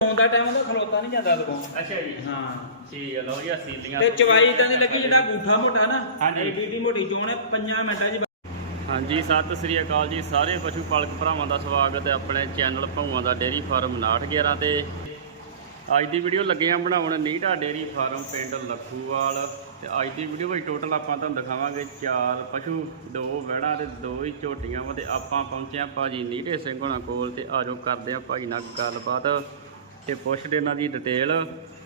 ਚੋਣ ਦਾ ਟਾਈਮ ਹੁੰਦਾ ਖਲੋਤਾ ਨਹੀਂ ਜਾਂਦਾ ਲਗਾਉਂ ਅੱਛਾ ਜੀ ਹਾਂ ਠੀਕ ਹੈ ਲਓ ਜੀ ਸੀਲੀਆਂ ਤੇ ਚਵਾਈ ਇਦਾਂ ਦੀ ਲੱਗੀ ਜਿਹੜਾ ਗੂਠਾ ਮੋਟਾ ਨਾ ਹਾਂਜੀ। ਏਡੀ ਏਡੀ ਮੋਟੀ ਚੋਣ ਹੈ 5 ਮਿੰਟਾਂ 'ਚ ਹਾਂਜੀ ਸਤਿ ਸ੍ਰੀ ਅਕਾਲ ਜੀ ਸਾਰੇ ਪਸ਼ੂ ਪਾਲਕ ਭਰਾਵਾਂ ਦਾ ਸਵਾਗਤ ਹੈ ਆਪਣੇ ਚੈਨਲ ਭੌਆਂ ਦਾ ਡੇਅਰੀ ਫਾਰਮ 911 ਤੇ। ਅੱਜ ਦੀ ਵੀਡੀਓ ਲੱਗੇ ਆ ਬਣਾਉਣ ਨੀਟਾ ਡੇਅਰੀ ਫਾਰਮ ਪਿੰਡ ਲੱਖੂਵਾਲ। ਤੇ ਅੱਜ ਦੀ ਵੀਡੀਓ ਵਿੱਚ ਟੋਟਲ ਆਪਾਂ ਤੁਹਾਨੂੰ ਦਿਖਾਵਾਂਗੇ ਚਾਰ ਪਸ਼ੂ ਦੋ ਵਹਿੜਾਂ ਤੇ ਦੋ ਹੀ ਝੋਟੀਆਂ ਵਾ ਤੇ ਆਪਾਂ ਪਹੁੰਚੇ ਆ ਭਾਜੀ ਨੀਟੇ ਸਿੰਘ ਹੋਣਾ ਕੋਲ ਤੇ ਆਜੋ ਕਰਦੇ ਆ ਭਾਈ ਨਾਲ ਗੱਲਬਾਤ। ਤੇ ਪੁੱਛਦੇ ਇਹਨਾਂ ਦੀ ਡਿਟੇਲ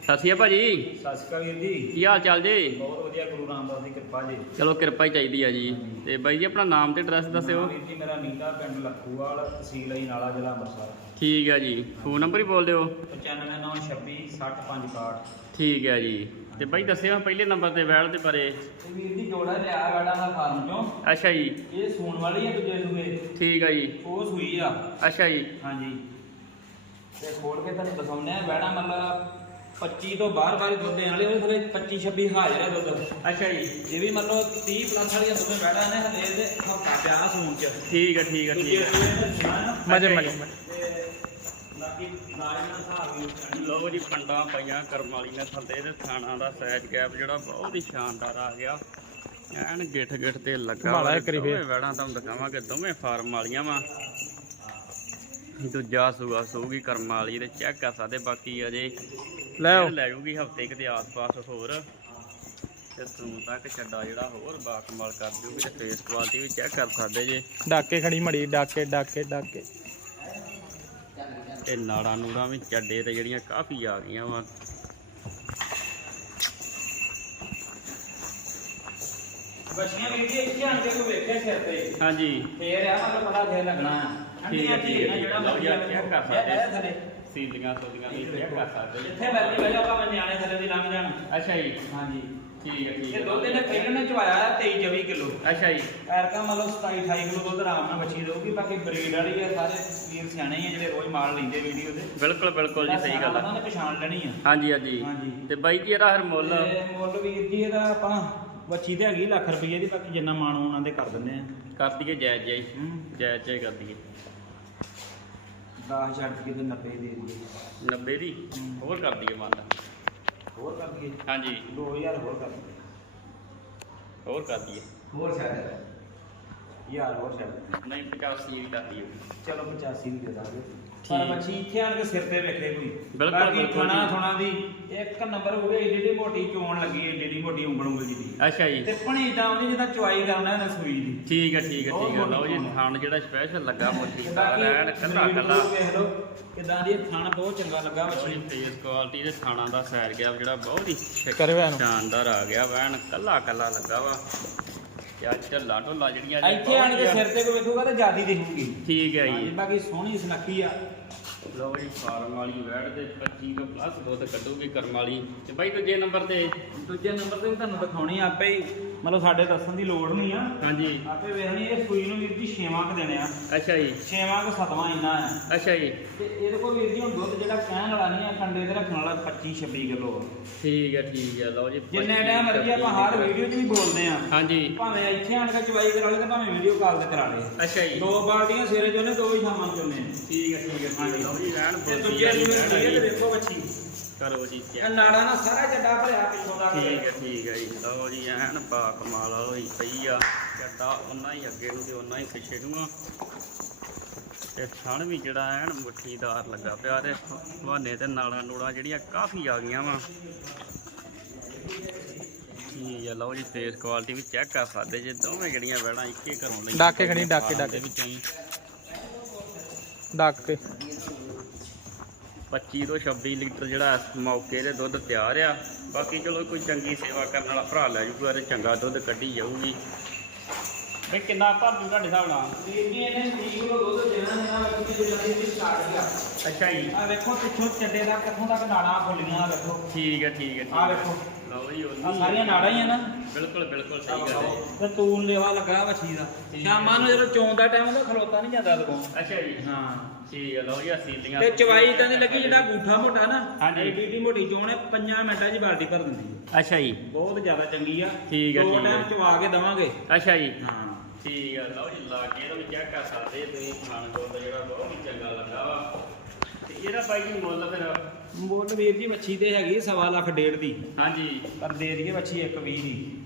ਸਤਿ ਸ਼੍ਰੀ ਅਕਾਲ ਭਾਜੀ। ਸਤਿ ਸ਼੍ਰੀ ਅਕਾਲ ਵੀਰ ਜੀ। ਕੀ ਹਾਲ ਚਾਲ ਜੀ? ਬਹੁਤ ਵਧੀਆ ਗੁਰੂ ਰਾਮਦਾਸ ਦੀ ਕਿਰਪਾ ਜੀ। ਚਲੋ ਕਿਰਪਾ ਹੀ ਚਾਹੀਦੀ ਆ ਜੀ। ਤੇ ਬਾਈ ਜੀ ਆਪਣਾ ਨਾਮ ਤੇ ਐਡਰੈਸ ਦੱਸਿਓ। ਵੀਰ ਜੀ ਮੇਰਾ ਨੀਤਾ ਪਿੰਡ ਲੱਖੂਵਾਲ ਤਹਿਸੀਲ ਹੀ ਨਾਲਾ ਜ਼ਿਲ੍ਹਾ ਅੰਮ੍ਰਿਤਸਰ। ਠੀਕ ਹੈ ਜੀ। ਫੋਨ ਨੰਬਰ ਹੀ ਬੋਲ ਦਿਓ। 9596 60561 ਠੀਕ ਹੈ ਜੀ। ਤੇ ਬਾਈ ਦੱਸਿਓ ਪਹਿਲੇ ਨੰਬਰ ਤੇ ਵੈਲ ਦੇ ਬਾਰੇ। ਵੀਰ ਜੀ ਜੋੜਾ ਲਿਆ ਗਾੜਾ ਦਾ ਫਾਰਮ ਚੋਂ। ਅੱਛਾ ਜੀ। ਇਹ ਸੂਣ ਵਾਲੀ ਹੈ ਦੂਜੇ ਸੂਏ। ਠੀਕ ਹੈ ਜੀ। ਉਹ ਸੂਈ ਆ। ਅੱਛਾ ਜੀ। ਹਾਂਜੀ। ਤੇ ਖੋਲ ਕੇ ਤੁਹਾਨੂੰ ਦਿਖਾਉਂਦੇ ਆ ਬੈੜਾ ਮਤਲਬ 25 ਤੋਂ ਬਾਹਰ ਬਾਹਰ ਦੁੱਧ ਦੇਣ ਵਾਲੇ ਉਹ ਥਲੇ 25 26 ਹਾਜ਼ਰ ਹੈ ਦੁੱਧ। ਅੱਛਾ ਜੀ। ਇਹ ਵੀ ਮਤਲਬ 30 ਪਲੱਸ ਵਾਲੀਆਂ ਦੁੱਧ ਬੈੜਾ ਨੇ ਹਲੇ ਦੇ ਹਫਤਾ ਪਿਆ ਸੂਣ ਚ। ਠੀਕ ਹੈ ਠੀਕ ਹੈ ਠੀਕ ਨਾ ਮਜ਼ੇ- ਤੇ ਮਜ਼ੇ- ਹੈ ਲੋ ਜੀ ਪੰਡਾਂ ਪਈਆਂ ਕਰਮ ਵਾਲੀ ਨੇ ਥੱਲੇ ਤੇ ਥਾਣਾ ਦਾ ਸਾਈਜ਼ ਗੈਪ ਜਿਹੜਾ ਬਹੁਤ ਹੀ ਸ਼ਾਨਦਾਰ ਆ ਗਿਆ। ਐਨ ਗਿੱਠ ਗਿੱਠ ਤੇ ਲੱਗਾ ਸੰਭਾਲਾ ਵਾ। ਇੱਕ ਵਾਰੀ ਫੇਰ। ਦੋਵੇਂ ਵੈੜਾਂ ਤੁਹਾਨੂੰ ਦਿਖਾਵਾਂਗੇ ਦੋਵੇਂ ਫਾਰਮ ਵਾਲੀਆਂ ਵਾ। ਦੂਜਾ ਸੂਆ ਸੂਗੀ ਕਰਮ ਵਾਲੀ ਤੇ ਚੈੱਕ ਕਰ ਸਕਦੇ ਬਾਕੀ ਅਜੇ ਲੈ ਆਓ। ਲੈ ਜੂਗੀ ਹਫ਼ਤੇ ਕਿਤੇ ਆਸ-ਪਾਸ ਹੋਰ। ਤੇ ਸੂਣ ਤੱਕ ਛੱਡਾ ਜਿਹੜਾ ਹੋਰ ਬਾਕਮਾਲ ਕਰ ਜੂਗੀ ਤੇ ਫੇਸ ਕੁਆਲਿਟੀ ਵੀ ਚੈੱਕ ਕਰ ਸਕਦੇ ਜੇ। ਡਾਕੇ ਖੜੀ ਮੜੀ ਡਾਕੇ ਡਾਕੇ ਡਾਕੇ। ਤੇ ਨਾੜਾਂ ਨੂੜਾਂ ਵੀ ਚੱਡੇ ਤੇ ਜਿਹੜੀਆਂ ਕਾਫੀ ਆ ਗਈਆਂ ਵਾ। ਬੱਚੀਆਂ ਵੀਰ ਜੀ ਇੱਥੇ ਆਣ ਕੇ ਕੋਈ ਵੇਖਿਆ ਸਿਰ ਤੇ? ਹਾਂਜੀ। ਫੇਰ ਆ ਮਤਲਬ ਪਤਾ ਫੇਰ ਲੱਗਣਾ। ਠੀਕ ਹੈ, ਠੀਕ ਹੈ, ਜਿਹੜਾ ਲਓ ਜੀ, ਮਰਜ਼ੀ ਚੈੱਕ ਕਰ ਇਹ- ਇਹ ਸਕਦੇ। ਥੱਲੇ। ਸੀਲੀਆਂ ਸੋਲੀਆਂ ਵੀ ਚੈੱਕ ਕਰ ਸਕਦੇ। ਜਿੱਥੇ ਮਰਜ਼ੀ ਵਜਾ ਭਾਵੇਂ ਨਿਆਣੇ ਥੱਲੇ ਦੀ ਲੰਘ ਜਾਣ। ਅੱਛਾ ਜੀ। ਹਾਂਜੀ। ਠੀਕ ਹੈ ਠੀਕ ਇਹ ਹੈ ਦੁੱਧ ਇਹਨੇ ਪਹਿਲਾਂ ਨੇ ਚਵਾਇਆ 23 24 ਕਿਲੋ। ਅੱਛਾ ਜੀ। ਐਰਕਾ ਮਤਲਬ 27 28 ਕਿਲੋ ਦੁੱਧ ਆਰਾਮ ਨਾਲ ਬੱਚੀ ਦੇਊਗੀ। ਬਾਕੀ ਬਰੀਡ ਵਾਲੀ ਹੈ ਸਾਰੇ ਵੀਰ ਸਿਆਣੇ ਹੀ ਆ ਜਿਹੜੇ ਰੋਜ਼ ਮਾਲ ਲੈਂਦੇ ਵੀਡੀਓ ਤੇ। ਬਿਲਕੁਲ ਬਿਲਕੁਲ ਜੀ ਸਹੀ ਗੱਲ ਉਹਨਾਂ ਆ ਨੇ ਪਛਾਣ ਲੈਣੀ ਆ। ਹਾਂਜੀ ਹਾਂਜੀ। ਹਾਂਜੀ। ਤੇ ਬਾਈ ਜੀ ਇਹਦਾ ਹਰ ਮੁੱਲ? ਤੇ ਮੁੱਲ ਵੀਰ ਜੀ ਇਹਦਾ ਆਪਾਂ ਬੱਚੀ ਤੇ ਹੈਗੀ ਲੱਖ ਰੁਪਏ ਦੀ ਬਾਕੀ ਜਿੰਨਾ ਮਾਣ ਉਹਨਾਂ ਦੇ ਕਰ ਦਿੰਦੇ ਆ। ਕਰ ਦਈਏ ਜਾਇਜ਼ ਜਾਈ ਹੂੰ। ਜਾਇਜ਼ ਜਾਈ ਕਰ ਦਈਏ। 10 ਛੱਡ ਕੇ ਤੇ 90 ਦੇ ਦਈਏ। 90 ਦੀ? ਹੂੰ। ਹੋਰ ਕਰ ਦਈਏ ਮੰਨ ਹੋਰ ਕਰ ਦਈਏ। ਹਾਂਜੀ। 2000 ਹੋਰ ਕਰ ਦਈਏ। ਹੋਰ ਕਰ ਦਈਏ। ਹੋਰ ਛੱਡ। ਯਾਰ ਹੋਰ ਛੱਡ ਨਹੀਂ 85 ਦੀ ਕਰ ਦਈਏ ਚਲੋ 85 ਦੀ ਦੇ ਦਾਂਗੇ। ਪਰ ਠੀਕ। ਬੱਚੀ ਇੱਥੇ ਆਣ ਕੇ ਸਿਰ ਤੇ ਵੇਖੇ ਕੋਈ। ਬਿਲਕੁਲ, ਬਾਕੀ ਬਿਲਕੁਲ ਥਣਾ ਜੀ। ਥਣਾ ਦੀ ਇੱਕ ਨੰਬਰ ਹੋਵੇ ਏਡੀ ਏਡੀ ਮੋਟੀ ਚੋਣ ਲੱਗੀ ਏਡੀ ਏਡੀ ਮੋਟੀ ਉਂਗਲ ਉਂਗਲ ਜੀ ਦੀ ਅੱਛਾ ਜੀ। ਤੇ ਪਣੀ ਇਦਾਂ ਆਉਂਦੀ ਜਿੱਦਾਂ ਚੁਆਈ ਕਰਨਾ ਹੈ ਸੂਈ ਦੀ। ਠੀਕ ਹੈ ਠੀਕ ਹੈ ਬਹੁਤ ਠੀਕ ਹੈ ਲਓ ਜੀ ਮੋਟੀ ਥਣ ਜਿਹੜਾ ਸਪੈਸ਼ਲ ਲੱਗਾ ਮੋਟੀ ਤੇ ਦਾ ਬਾਕੀ ਲੈਣ ਕੱਲਾ breed ਕੱਲਾ ਨੂੰ ਵੇਖ ਲਓ ਕਿਦਾਂ ਦੀ ਥਣ ਬਹੁਤ ਚੰਗਾ ਲੱਗਾ ਲਓ ਜੀ ਬੱਚੀ ਫੇਸ ਕੁਆਲਿਟੀ ਦੇ ਥਾਣਾ ਦਾ ਸੈਰ ਗਿਆ ਜਿਹੜਾ ਬਹੁਤ ਹੀ ਸ਼ਕ- ਕਰਿਓ ਇਹਨੂੰ। ਸ਼ਾਨਦਾਰ ਆ ਗਿਆ ਵੈਣ ਕੱਲਾ ਕੱਲਾ ਲੱਗਾ ਵਾ। ਅੱਜ ਢੱਲਾ ਢੋਲਾ ਜਿਹੜੀਆਂ ਜੀ ਇੱਥੇ ਆਣ ਕੇ ਬਹੁਤ ਸਿਰ ਤੇ ਕੋਈ ਵੇਖੂਗਾ ਤਾਂ ਜਿਆਦੀ ਦਿਖੂਗੀ। ਠੀਕ ਹੈ ਹਾਂਜੀ, ਜੀ ਬਾਕੀ ਸੋਹਣੀ ਸੁਨੱਖੀ ਆ। ਲਓ ਜੀ ਫਾਰਮ ਵਾਲੀ ਵੈੜ ਤੇ 25 ਤੋਂ ਪਲੱਸ ਦੁੱਧ ਕੱਢੂਗੀ ਕਰਮ ਵਾਲੀ। ਤੇ ਬਾਈ ਦੂਜੇ ਨੰਬਰ ਤੇ? ਦੂਜੇ ਨੰਬਰ ਤੇ ਵੀ ਤੁਹਾਨੂੰ ਦਿਖਾਉਣੀ ਆ ਆਪੇ ਹੀ ਮਤਲਬ ਸਾਡੇ ਦੱਸਣ ਦੀ ਲੋੜ ਨਹੀਂ ਆ। ਹਾਂਜੀ। ਆਪੇ ਵੇਖਣੀ ਇਹ ਸੂਈ ਨੂੰ ਵੀਰ ਜੀ ਛੇਵਾਂ ਕ ਦੇਣੇ ਆ। ਅੱਛਾ ਜੀ। ਛੇਵਾਂ ਕ ਸਤਵਾਂ ਇੰਨਾ ਆ। ਅੱਛਾ ਜੀ। ਤੇ ਇਹਦੇ ਕੋਲ ਵੀਰ ਜੀ ਹੁਣ ਦੁੱਧ ਜਿਹੜਾ ਕਹਿਣ ਵਾਲਾ ਨਹੀਂ ਆ ਕੰਡੇ ਤੇ ਰੱਖਣ ਵਾਲਾ 25 26 ਕਿਲੋ ਠੀਕ ਹੈ ਠੀਕ ਹੈ ਲਓ ਜੀ ਜਿੰਨੇ 25 ਟਾਈਮ ਮਰਜ਼ੀ ਆਪਾਂ ਹਰ ਵੀਡੀਓ 'ਚ ਵੀ ਬੋਲਦੇ ਆ। ਹਾਂਜੀ। ਭਾਵੇਂ ਇੱਥੇ ਆਣ ਕੇ ਚਵਾਈ ਕਰਾ ਲਏ ਤੇ ਭਾਵੇਂ ਵੀਡੀਓ ਕਾਲ ਤੇ ਕਰਾ ਲਏ। ਅੱਛਾ ਜੀ। ਦੋ ਬਾਲਟੀਆਂ ਸਵੇਰੇ ਚੋਨੇ ਦੋ ਹੀ ਸ਼ਾਮਾਂ ਨੂੰ ਚੋਨੇ ਠੀਕ ਹੈ ਠੀਕ ਹੈ ਹਾਂਜੀ। ਲਓ ਜੀ ਵੈਣ ਤੇ ਦੂਜੇ ਹੈਗੀ। ਵੇਖੋ ਬੱਚੀ। ਕਰੋ ਜੀ ਇਹ ਚੈੱਕ ਨਾੜਾ ਨਾਲ ਸਾਰਾ ਚੱਡਾ ਭਰਿਆ ਪਿੱਛੋਂ ਦਾ ਠੀਕ ਹੈ ਠੀਕ ਹੈ ਜੀ। ਲਓ ਜੀ ਐਨ ਬਾ ਕਮਾਲ ਹੋਈ ਪਈ ਆ। ਚੱਡਾ ਉਹਨਾਂ ਹੀ ਅੱਗੇ ਨੂੰ ਤੇ ਉਹਨਾਂ ਹੀ ਪਿੱਛੇ ਨੂੰ ਆ। ਤੇ ਥਣ ਵੀ ਜਿਹੜਾ ਐਨ ਮੁੱਠੀਦਾਰ ਲੱਗਾ ਪਿਆ ਤੇ ਬਹਾਨੇ ਤੇ ਨਾਲਾਂ ਨੂੜਾਂ ਜਿਹੜੀਆਂ ਕਾਫੀ ਆ ਗਈਆਂ ਵਾ। ਠੀਕ ਹੈ ਲਓ ਜੀ ਫੇਸ ਕੁਆਲਿਟੀ ਵੀ ਚੈੱਕ ਕਰ ਸਕਦੇ ਜੇ ਦੋਵੇਂ ਜਿਹੜੀਆਂ ਵੈੜਾਂ ਇੱਕੇ ਘਰੋਂ ਲਈ ਡਾਕੇ ਖੜੀ, ਡਾਕੇ, ਡਾਕੇ। ਵਿੱਚੋਂ ਹੀ। ਡਾਕੇ। 25 ਤੋਂ 26 ਲੀਟਰ ਜਿਹੜਾ ਇਸ ਮੌਕੇ ਤੇ ਦੁੱਧ ਤਿਆਰ ਆ। ਬਾਕੀ ਚਲੋ ਕੋਈ ਚੰਗੀ ਸੇਵਾ ਕਰਨ ਵਾਲਾ ਭਰਾ ਲੈ ਜੂਗਾ ਤੇ ਚੰਗਾ ਦੁੱਧ ਕੱਢੀ ਜਾਊਗੀ। ਬਈ ਕਿੰਨਾ ਭਰ ਜੂ ਤੁਹਾਡੇ ਹਿਸਾਬ ਨਾਲ? ਜੀ ਇਹਨੇ 30 ਕਿਲੋ ਦੁੱਧ ਦੇਣਾ ਨਾ ਦੇ ਜਲਦੀ ਵੀ ਸਟਾਰਟ ਗਿਆ ਅੱਛਾ ਜੀ। ਆ ਵੇਖੋ ਪਿੱਛੋਂ ਚੱਡੇ ਦਾ ਕਿੱਥੋਂ ਤੱਕ ਨਾੜਾਂ ਖੁੱਲੀਆਂ ਆ ਵੇਖੋ। ਠੀਕ ਹੈ ਠੀਕ ਹੈ ਆ। ਵੇਖੋ। ਆ ਸਾਰੀਆਂ ਨਾੜਾਂ ਹੀ ਆ ਨਾ। ਬਿਲਕੁਲ ਬਿਲਕੁਲ ਸਹੀ ਗੱਲ ਹੈ ਤੇ ਤੂਨ ਲੇਵਾ ਲੱਗਾ ਵੱਛੀ ਦਾ। ਸ਼ਾਮਾਂ ਨੂੰ ਜਦੋਂ ਚੋਣ ਦਾ ਟਾਈਮ ਹੁੰਦਾ ਖਲੋਤਾ ਨਹੀਂ ਜਾਂਦਾ ਲਗੋਂ ਅੱਛਾ ਜੀ। ਹਾਂ। ਠੀਕ ਹੈ ਲਓ ਜੀ ਅਸੀਲੀਆਂ ਤੇ ਚਵਾਈ ਇਦਾਂ ਦੀ ਲੱਗੀ ਜਿਹੜਾ ਗੂਠਾ ਮੋਟਾ ਨਾ ਹਾਂਜੀ। ਏਡੀ ਮੋਟੀ ਚੋਣ ਹੈ 5 ਮਿੰਟਾਂ 'ਚ ਬਾਲਟੀ ਭਰ ਦਿੰਦੀ ਹੈ। ਅੱਛਾ ਜੀ। ਬਹੁਤ ਜ਼ਿਆਦਾ ਚੰਗੀ ਆ। ਠੀਕ ਆ, ਦੋ ਆ। ਟਾਈਮ ਚਵਾ ਕੇ ਦਵਾਂਗੇ। ਅੱਛਾ ਜੀ। ਹਾਂ। ਠੀਕ ਹੈ ਲਓ ਜੀ ਲਾ ਕੇ ਇਹਨੂੰ ਚੈੱਕ ਕਰ ਸਕਦੇ ਤੁਸੀਂ। ਖਾਣ ਕੋਲ ਜਿਹੜਾ ਬਹੁਤ ਹੀ ਚੰਗਾ ਲੱਗਾ ਵਾ। ਤੇ ਇਹਦਾ ਬਾਈ ਜੀ ਮੁੱਲ ਫਿਰ ਮੁੱਲ ਵੀਰ ਜੀ ਮੱਛੀ ਤੇ ਹੈਗੀ ਸਵਾ ਲੱਖ ਡੇਢ ਦੀ। ਹਾਂਜੀ। ਪਰ ਦੇ ਦਈਏ ਮੱਛੀ ਇੱਕ 20 ਦੀ।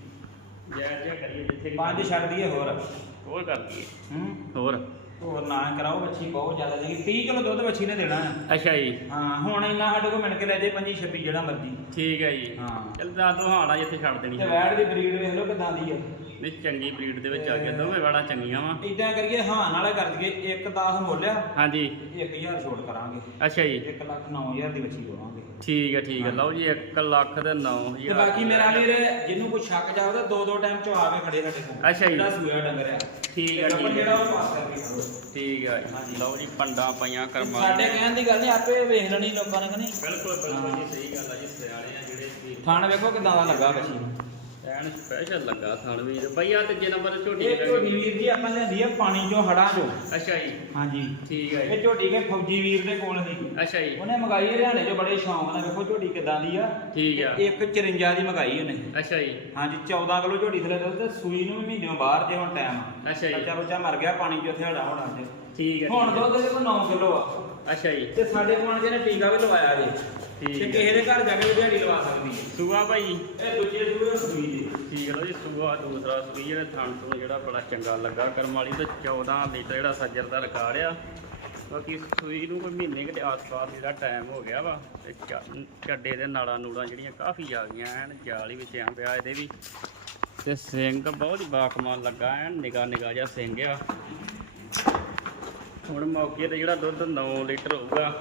ਜੈ ਜੈ ਕਰੀਏ ਜਿੱਥੇ ਪੰਜ ਛੱਡ ਦਈਏ ਹੋਰ। ਹੋਰ ਕਰ ਦਈਏ। ਹੂੰ। ਹੋਰ। ਹੋਰ ਨਾ ਕਰਾਓ ਮੱਛੀ ਬਹੁਤ ਜ਼ਿਆਦਾ ਜੀ 30 ਕਿਲੋ ਦੁੱਧ ਮੱਛੀ ਨੇ ਦੇਣਾ। ਹੈ। ਅੱਛਾ ਜੀ। ਹਾਂ ਹੁਣ ਇੰਨਾ ਸਾਡੇ ਕੋਲ ਮਿਣ ਕੇ ਲੈ ਜੇ 25 26 ਜਿਹੜਾ ਮਰਜ਼ੀ। ਠੀਕ ਹੈ ਜੀ। ਹਾਂ। ਚੱਲ ਦਾ ਦੁਹਾਣਾ ਜਿੱਥੇ ਛੱਡ ਦੇਣੀ। ਤੇ ਹੈ ਵੈੜ ਦੀ ਬਰੀਡ ਵੇਖ ਲਓ ਕਿਦਾਂ ਦੀ ਆ। ਨਹੀਂ ਚੰਗੀ ਬਰੀਡ ਦੇ ਵਿੱਚ ਆ ਗਿਆ ਦੋਵੇਂ ਵਾੜਾ ਚੰਗੀਆਂ ਵਾ। ਇਦਾਂ ਕਰੀਏ ਹਾਂ ਨਾਲੇ ਕਰ ਦਈਏ ਇੱਕ 10 ਮੋਲਿਆ ਹਾਂਜੀ। 1000 ਛੋੜ ਕਰਾਂਗੇ। ਅੱਛਾ ਜੀ। 1 ਲੱਖ 9000 ਦੀ ਬੱਚੀ ਦੇਵਾਂਗੇ ਠੀਕ ਹੈ ਠੀਕ ਹੈ ਲਓ ਜੀ 1 ਲੱਖ ਤੇ ਤੇ 9000 ਬਾਕੀ ਮੇਰਾ ਵੀਰ ਜਿਹਨੂੰ ਕੋਈ ਸ਼ੱਕ ਜਾਵੇ ਦੋ ਦੋ ਟਾਈਮ ਚਵਾ ਕੇ ਖੜੇ ਸਾਡੇ ਕੋਲ। ਅੱਛਾ ਜੀ। ਜਿਹੜਾ ਸੂਆ ਡੰਗਰ ਆ। ਠੀਕ ਹੈ, ਤੇ ਹੈ। ਜਿਹੜਾ ਉਹ ਪਾਸ ਕਰਕੇ ਖੜੋ ਠੀਕ ਹੈ ਹਾਂਜੀ। ਲਓ ਜੀ ਪੰਡਾ ਪਈਆਂ ਕਰਮਾਂ ਸਾਡੇ ਕਹਿਣ ਦੀ ਗੱਲ ਨਹੀਂ ਆਪੇ ਵੇਖ ਲੈਣੀ ਲੋਕਾਂ ਨੇ ਕਹਣੀ ਬਿਲਕੁਲ ਬਿਲਕੁਲ ਜੀ ਸਹੀ ਗੱਲ ਆ ਜੀ ਸਿਆਣੇ ਆ ਜਿਹੜੇ ਥਾਣ ਵੇਖੋ ਕਿਦਾਂ ਦਾ ਲੱਗਾ ਬੱਚੀ। ਐਨ ਸਪੈਸ਼ਲ ਲੱਗਾ ਥਣ ਵੀਰ ਭਈਆ ਤੇ ਜੇ ਨੰਬਰ ਝੋਟੀ ਇਹ। ਝੋਟੀ ਵੀਰ ਜੀ ਆਪਾਂ ਲਿਆਂਦੀ ਆ ਪਾਣੀ ਚੋਂ ਹੜਾਂ ਚੋਂ। ਅੱਛਾ ਜੀ। ਹਾਂਜੀ। ਠੀਕ ਹੈ ਇਹ ਜੀ ਝੋਟੀ ਕੇ ਫੌਜੀ ਵੀਰ ਦੇ ਕੋਲ ਸੀ ਅੱਛਾ ਜੀ। ਉਹਨੇ ਮੰਗਾਈ ਹਰਿਆਣੇ ਚੋਂ ਬੜੇ ਸ਼ੌਂਕ ਨਾਲ। ਵੇਖੋ ਝੋਟੀ ਕਿਦਾਂ ਦੀ ਆ। ਠੀਕ ਆ। ਇੱਕ 54 ਦੀ ਮੰਗਾਈ ਉਹਨੇ। ਅੱਛਾ ਜੀ। ਹਾਂਜੀ 14 ਕਿਲੋ ਝੋਟੀ ਥਲੇ ਤੇ ਸੂਈ ਨੂੰ ਵੀ ਮਹੀਨਿਆਂ ਬਾਹਰ ਜੇ ਹੁਣ ਟਾਈਮ ਅੱਛਾ ਜੀ। ਬੱਚਾ ਬੱਚਾ ਮਰ ਗਿਆ ਪਾਣੀ ਚ ਉੱਥੇ ਹੜਾ ਹੋਣਾ ਤੇ। ਠੀਕ ਹੈ ਹੁਣ। ਦੁੱਧ ਦੇ ਕੋਲ 9 ਕਿਲੋ ਆ। ਅੱਛਾ ਜੀ। ਤੇ ਸਾਡੇ ਕੋਲ ਜਿਹਨੇ ਟੀਕਾ ਵੀ ਲਵਾਇਆ ਜੇ। ਠੀਕ ਤੇ ਹੈ। ਕਿਸੇ ਦੇ ਘਰ ਜਾ ਕੇ ਵੀ ਦਿਹਾੜੀ ਲਵਾ ਸਕਦੀ ਹੈ। ਸੂਆ ਭਾਈ? ਇਹ ਦੂਜੇ ਸੂਏ ਸੂਈ ਜੀ। ਠੀਕ ਹੈ ਲਓ ਜੀ ਸੂਆ ਦੂਸਰਾ ਸੂਈ ਜਿਹੜਾ ਥਣ ਤੋਂ ਜਿਹੜਾ ਬੜਾ ਚੰਗਾ ਲੱਗਾ ਕਰਮ ਵਾਲੀ ਤੇ 14 ਲੀਟਰ ਜਿਹੜਾ ਸੱਜਰ ਦਾ ਰਿਕਾਰਡ ਆ। ਬਾਕੀ ਸੂਈ ਨੂੰ ਕੋਈ ਮਹੀਨੇ ਦੇ ਆਸ-ਪਾਸ ਜਿਹੜਾ ਟਾਈਮ ਹੋ ਗਿਆ ਵਾ ਤੇ ਚੱਡੇ ਦੇ ਨਾੜਾਂ ਨੂੜਾਂ ਜਿਹੜੀਆਂ ਕਾਫੀ ਆ ਗਈਆਂ ਐਨ ਜਾਲ ਹੀ ਵਿੱਚ ਆ ਪਿਆ ਇਹਦੇ ਵੀ। ਤੇ ਸਿੰਘ ਬਹੁਤ ਹੀ ਬਾਕਮਾਲ ਲੱਗਾ ਐਨ ਨਿਗਾ ਨਿਗਾ ਜਿਹਾ ਸਿੰਘ ਆ। ਹੁਣ ਮੌਕੇ ਤੇ ਜਿਹੜਾ ਦੁੱਧ 9 ਲੀਟਰ ਹੋਊਗਾ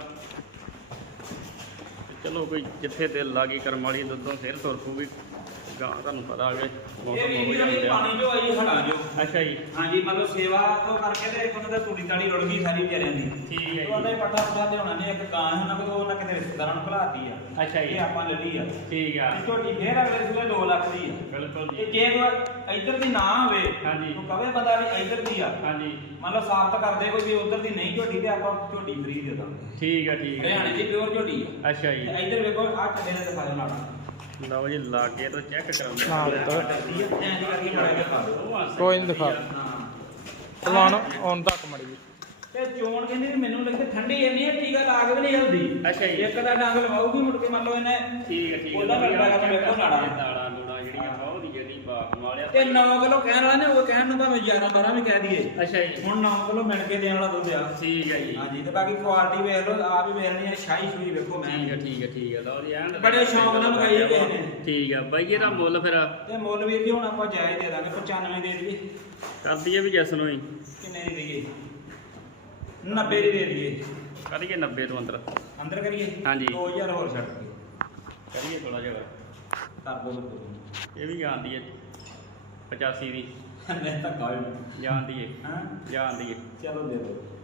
ਚਲੋ ਕੋਈ ਜਿੱਥੇ ਦਿਲ ਲਾਗੀ ਕਰਮ ਵਾਲੀ ਦੁੱਧੋਂ ਫਿਰ ਤੁਰ ਪੂਗੀ ਗਾਂ ਤੁਹਾਨੂੰ ਪਤਾ ਹੋਵੇ ਇਹ ਵੀ ਜਿਹੜੀ ਪਾਣੀ ਚੋਂ ਆਈ ਹੜਾ ਜੋ ਅੱਛਾ ਜੀ। ਹਾਂਜੀ ਮਤਲਬ ਸੇਵਾ ਤੋਂ ਕਰਕੇ ਤੇ ਇੱਕ ਉਹਨਾਂ ਦਾ ਤੂੜੀ ਤਾੜੀ ਰੁੜ ਗਈ ਸਾਰੀ ਵਿਚਾਰਿਆਂ ਦੀ। ਠੀਕ ਹੈ ਉਹਨਾਂ ਜੀ ਪੱਠਾ ਪੁੱਠਾ ਤੇ ਉਹਨਾਂ ਨੇ ਇੱਕ ਗਾਂ ਸੀ ਉਹਨਾਂ ਕੋਲ ਉਹਨਾਂ ਕਿਤੇ ਰਿਸ਼ਤੇਦਾਰਾਂ ਨੂੰ ਭੁਲਾਤੀ ਆ। ਅੱਛਾ ਜੀ। ਇਹ ਆਪਾਂ ਲੈ ਲਈ ਆ। ਠੀਕ ਆ। ਝੋਟੀ ਫੇਰ ਅਗਲੇ ਸੂਏ 2 ਲੱਖ ਦੀ ਆ। ਬਿਲਕੁਲ ਇਹ ਜੀ ਜੇ ਕੋਈ ਇੱਧਰ ਦੀ ਨਾ ਹੋਵੇ ਹਾਂਜੀ। ਤੂੰ ਕਵੇ ਬੰਦਾ ਵੀ ਇੱਧਰ ਦੀ ਆ। ਹਾਂਜੀ। ਮੰਨ ਲਓ ਸਾਬਤ ਕਰਦੇ ਕੋਈ ਵੀ ਉਧਰ ਦੀ ਨਹੀਂ ਝੋਟੀ ਤੇ ਆਪਾਂ ਝੋਟੀ ਫਰੀ ਦੇ ਦਾਂਗੇ। ਠੀਕ ਆ ਠੀਕ ਆ। ਹਰਿਆਣੇ ਦੀ ਪਿਓਰ ਝੋਟੀ ਆ। ਅੱਛਾ ਜੀ। ਤੇ ਇੱਧਰ ਵੇਖੋ ਆਹ ਕੱਲੇ ਦੇ ਦਿਖਾਓ ਨਾਲ ਲਓ ਜੀ ਲਾਗੇ ਤੋਂ ਚੈੱਕ ਕਰਾਉਂਦੇ ਨਾਲ ਤਾਂ ਐਂ ਕਰਕੇ ਬੜਾ ਦਿਖਾ ਦਿਓ। ਕੋਈ ਨਹੀਂ ਦਿਖਾ। ਹਾਂ। ਪਲਾਨ ਆਉਣ ਤੱਕ ਮੜੀ ਜੀ ਤੇ ਚੋਣ ਕਹਿੰਦੀ ਵੀ ਮੈਨੂੰ ਲੱਗਦਾ ਠੰਡੀ ਇੰਨੀ ਹੈ ਟੀਕਾ ਲਾ ਕੇ ਵੀ ਨਹੀਂ ਹਲਦੀ। ਅੱਛਾ ਜੀ। ਇੱਕ ਦਾ ਡੰਗ ਲਵਾਉਗੀ ਮੁੜ ਕੇ ਮੰਨ ਲਓ ਇਹਨੇ ਠੀਕ ਆ ਠੀਕ ਆ। ਉਹਦਾ ਬੜਾ ਵੇਖੋ ਨਾੜਾ। ਨਾੜਾ ਨੂੜਾ ਜਿਹੜੀਆਂ ਬਹੁਤ ਹੀ ਜਿਹੜੀ ਬਾਪ ਮਾਲਿਆ ਤੇ 9 ਕਿਲੋ ਕਹਿਣ ਵਾਲਾ ਨੇ ਉਹ ਕਹਿਣ ਨੂੰ ਭਾਵੇਂ 11 12 ਵੀ ਕਹਿ ਦਈਏ। ਅੱਛਾ ਜੀ। ਹੁਣ 9 ਕਿਲੋ ਮਿਲ ਕੇ ਦੇਣ ਵਾਲਾ ਦੁੱਧ ਆ। ਠੀਕ ਆ ਜੀ। ਹਾਂਜੀ ਤੇ ਬਾਕੀ ਕੁਆਲਿਟੀ ਵੇਖ ਲਓ ਆਪ ਹੀ ਵੇਖਣੀ ਹੈ ਸ਼ਾਹੀ ਸ਼ੂਈ ਵੇਖੋ ਮੈਂ। ਠੀਕ ਆ ਠੀਕ ਆ ਠੀਕ ਆ ਲਓ ਜੀ ਐਨ ਬੜੇ ਸ਼ੌਂਕ ਨਾਲ ਮੰਗਾਈ ਹੈ ਕਿਸੇ ਨੇ। ਠੀਕ ਆ ਬਾਈ ਇਹਦਾ ਮੁੱਲ ਫਿਰ ਤੇ ਮੁੱਲ ਵੀਰ ਜੀ ਹੁਣ ਆਪਾਂ ਜਾਇਜ਼ ਦੇ ਦਾਂਗੇ 95 ਦੇ ਦਈਏ। ਕਰ ਦਈਏ ਵੀ ਜਸ ਨੂੰ ਹੀ। ਕਿੰਨੇ ਦੀ ਦਈਏ? 90 ਦੀ ਦੇ ਦਈਏ। ਕਰੀਏ 90 ਤੋਂ ਅੰਦਰ। ਅੰਦਰ ਕਰੀਏ? ਹਾਂਜੀ। 2000 ਹੋਰ ਛੱਡ ਦਈਏ ਕਰੀਏ ਥੋੜਾ ਜਿਹਾ। ਕਰ ਦੋ ਇਹ ਵੀ ਜਾਂਦੀ ਹੈ। 85 ਦੀ। ਨਹੀਂ ਤਾਂ ਕਾਲ ਜਾਂਦੀ ਹੈ ਹਾਂ? ਜਾਂਦੀ ਹੈ ਚਲੋ ਦੇ ਦੋ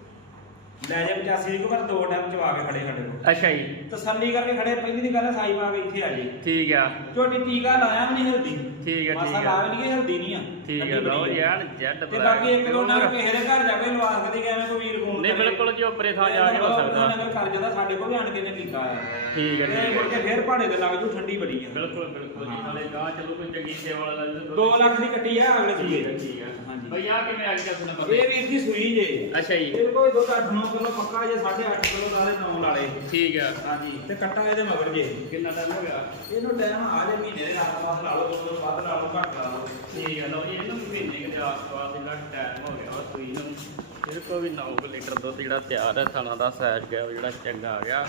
ਲੈ ਜਾ 85 ਕੋ ਪਰ ਦੋ ਟਾਈਮ ਚਵਾ ਕੇ ਖੜੇ ਖੜੇ ਕੋ ਅੱਛਾ ਜੀ। ਤਸੱਲੀ ਕਰਕੇ ਖੜੇ ਪਹਿਲੀ ਦੀ ਗੱਲ ਹੈ, ਸਾਈ ਪਾ ਕੇ ਇੱਥੇ ਆ ਜੀ। ਠੀਕ ਆ। ਝੋਟੀ ਟੀਕਾ ਲਾਇਆ ਵੀ ਨਹੀਂ ਹਲਦੀ। ਠੀਕ ਆ, ਮਾਸਾ ਠੀਕ ਆ। ਲਾ ਵੀ ਨਹੀਂ ਹਲਦੀ ਨਹੀਂ ਆ। ਠੀਕ ਠੰਡੀ ਲਓ ਬੜੀ ਜੀ ਆ। ਐਨ ਜੈਡ ਤੇ ਬਾਕੀ ਇੱਕ ਦੋ ਨਾਲ ਕਿਸੇ ਦੇ ਘਰ ਜਾ ਕੇ ਲਵਾ ਸਕਦੀ ਕਿਵੇਂ ਕੋਈ ਵੀਰ ਫੋਨ ਨਹੀਂ ਬਿਲਕੁਲ ਜੀ ਉੱਪਰੇ ਥਾਂ ਜਾ ਕੇ ਹੋ ਸਕਦਾ। ਨਗਰ ਕਰ ਜਾਂਦਾ ਸਾਡੇ ਕੋਲ ਵੀ ਆਣ ਕੇ ਨੇ ਪੀਤਾ ਆ। ਠੀਕ ਹੈ ਤੇ ਠੀਕ ਮੁੜ ਕੇ ਫੇਰ ਭਾੜੇ ਤੇ ਲੱਗ ਜੂ ਠੰਡੀ ਬੜੀ ਆ। ਬਿਲਕੁਲ ਬਿਲਕੁਲ ਜੀ ਨਾਲੇ ਗਾਂ ਚਲੋ ਕੋਈ ਚੰਗੀ ਸੇਵਾ ਵਾਲਾ ਲੈ ਲਓ। 2 ਲੱਖ ਦੀ ਕੱਟੀ ਆ ਅਗਲੇ ਠੀਕ ਸੂਏ ਠੀਕ ਹਾਂਜੀ। ਬਈ ਆ ਕਿਵੇਂ ਆ ਗਿਆ ਤੁਹਾਨੂੰ ਪਤਾ ਇਹ ਵੀਰ ਦੀ ਸੂਈ ਜੇ। ਅੱਛਾ ਜੀ। ਇਹ ਕੋਈ ਦੁੱਧ 8-9 ਕਿਲੋ ਪੱਕਾ ਜੇ 8.5 ਕਿਲੋ ਸਾਰੇ 9 ਲਾਲੇ ਠੀਕ ਹੈ ਹਾਂਜੀ ਤੇ ਕੱਟਾ ਇਹਦੇ ਮਗਰ ਜੇ। ਕਿੰਨਾ ਟਾਈਮ ਹੋ ਗਿਆ? ਇਹਨੂੰ ਟਾਈਮ ਆ ਜੇ ਮਹੀਨੇ ਦੇ ਆਸ ਪਾਸ ਲਾ ਲਓ ਦੋ ਦਿਨ ਵੱਧ ਲਾ ਲਓ ਘੱਟ ਲਾ ਲਓ। ਠੀਕ ਹੈ ਲਓ ਜੀ ਇਹਨੂੰ ਮਹੀਨੇ ਦੇ ਆਸ-ਪਾਸ ਜਿਹੜਾ ਟਾਈਮ ਹੋ ਗਿਆ ਵਾ ਸੂਈ ਨੂੰ। ਇਹਦੇ ਕੋਲ ਵੀ 9 ਲੀਟਰ ਦੁੱਧ ਜਿਹੜਾ ਤਿਆਰ ਹੈ ਥਾਣਾ ਦਾ ਸਾਈਜ਼ ਗਿਆ ਉਹ ਜਿਹੜਾ ਚੰਗਾ ਆ ਗਿਆ।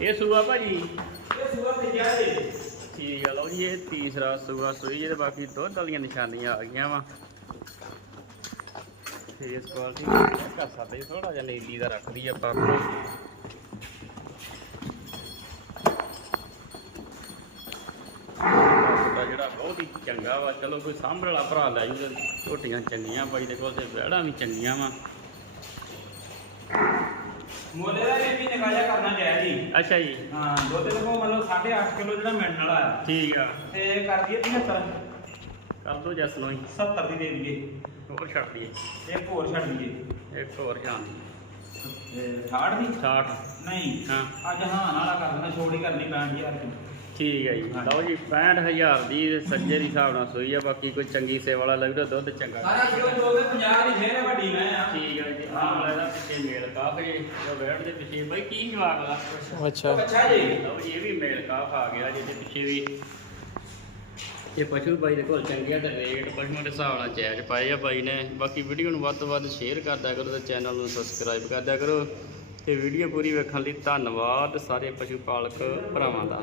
ਇਹ ਸੂਆ ਭਾਜੀ? ਇਹ ਸੂਆ ਤੇ ਜਾ। ਜੇ ਠੀਕ ਹੈ ਲਓ ਜੀ ਇਹ ਤੀਸਰਾ ਸੂਆ ਸੂਈ ਜਿਹਦੇ ਬਾਕੀ ਦੁੱਧ ਵਾਲੀਆਂ ਨਿਸ਼ਾਨੀਆਂ ਆ ਗਈਆਂ ਵਾ। ਫੇਸ ਕੁਆਲਿਟੀ ਕਰ ਸਕਦੇ ਥੋੜਾ ਜਿਹਾ ਨੀਲੀ ਦਾ ਰੱਖਦੀ ਆਪਾਂ ਆਪਣੀ। ਦਾ ਜਿਹੜਾ ਬਹੁਤ ਹੀ ਚੰਗਾ ਵਾ। ਚਲੋ ਕੋਈ ਸਾਂਭਣ ਵਾਲਾ ਭਰਾ ਲੈ ਜੂਗਾ ਝੋਟੀਆਂ ਚੰਗੀਆਂ ਬਾਈ ਦੇ ਕੋਲ ਤੇ ਵਹਿੜਾਂ ਵੀ ਚੰਗੀਆਂ ਵਾ। ਮੋਲੇ ਦਾ ਇਹ ਵੀ ਨਿਕਾਲਿਆ ਕਰਨਾ ਜਾਇਜ਼ ਜੀ। ਅੱਛਾ ਜੀ। ਹਾਂ ਦੁੱਧ ਕੋ ਮਤਲਬ 8.5 ਕਿਲੋ ਜਿਹੜਾ ਮਿਲਣ ਵਾਲਾ ਆ। ਠੀਕ ਆ। ਤੇ ਕਰ ਦਈਏ 75 ਕਰ ਦੋ ਜਸ ਨੂੰ ਹੀ। 70 ਦੀ ਦੇ ਦਈਏ। ਹੋਰ ਛੱਡ ਦਈਏ। ਇੱਕ ਹੋਰ ਛੱਡ ਦਈਏ। ਇੱਕ ਹੋਰ ਜਾਣ ਤੇ 68 ਦੀ? 60 ਨਹੀਂ ਹਾਂ। ਅੱਜ ਹਾਂ ਨਾਲਾ ਕਰ ਨਾਲ ਛੋੜ ਹੀ ਕਰਨੀ 65000 ਦੀ। ਠੀਕ ਹੈ ਜੀ। ਲਓ ਜੀ 65000 ਦੀ ਸੱਜੇ ਦੇ ਹਿਸਾਬ ਨਾਲ ਸੋਈ ਆ ਬਾਕੀ ਕੋਈ ਚੰਗੀ ਸੇਵਾ ਵਾਲਾ ਲੱਗਦਾ ਦੁੱਧ ਚੰਗਾ। ਸਾਰਾ ਜੋ ਜੋ ਕੇ 50 ਦੀ ਸ਼ੇਰ ਹੈ ਵੱਡੀ ਮੈਂ ਆ। ਠੀਕ ਹੈ ਜੀ ਆਹ ਵਾਲਾ ਦਾ ਪਿੱਛੇ ਮੇਲ ਕਾਫ ਜੀ ਜੋ ਬੈਠ ਦੇ ਪਿੱਛੇ। ਬਈ ਕੀ ਜਵਾਬ ਲਾ ਅੱਛਾ। ਅੱਛਾ ਜੀ। ਲਓ ਜੀ ਇਹ ਵੀ ਮੇਲ ਕਾਫ ਆ ਗਿਆ ਜਿਹਦੇ ਪਿੱਛੇ ਵੀ ਇਹ ਪਸ਼ੂ ਬਾਈ ਦੇ ਕੋਲ ਚੰਗੀਆਂ ਆ ਤੇ ਰੇਟ ਪਸ਼ੂਆਂ ਦੇ ਹਿਸਾਬ ਨਾਲ ਜਾਇਜ਼ ਪਾਏ ਆ ਬਾਈ ਨੇ। ਬਾਕੀ ਵੀਡੀਓ ਨੂੰ ਵੱਧ ਤੋਂ ਵੱਧ ਸ਼ੇਅਰ ਕਰਦਿਆ ਕਰੋ ਤੇ ਚੈਨਲ ਨੂੰ ਸਬਸਕ੍ਰਾਈਬ ਕਰਦਿਆ ਕਰੋ। ਤੇ ਵੀਡੀਓ ਪੂਰੀ ਵੇਖਣ ਲਈ ਧੰਨਵਾਦ ਸਾਰੇ ਪਸ਼ੂ ਪਾਲਕ ਭਰਾਵਾਂ ਦਾ।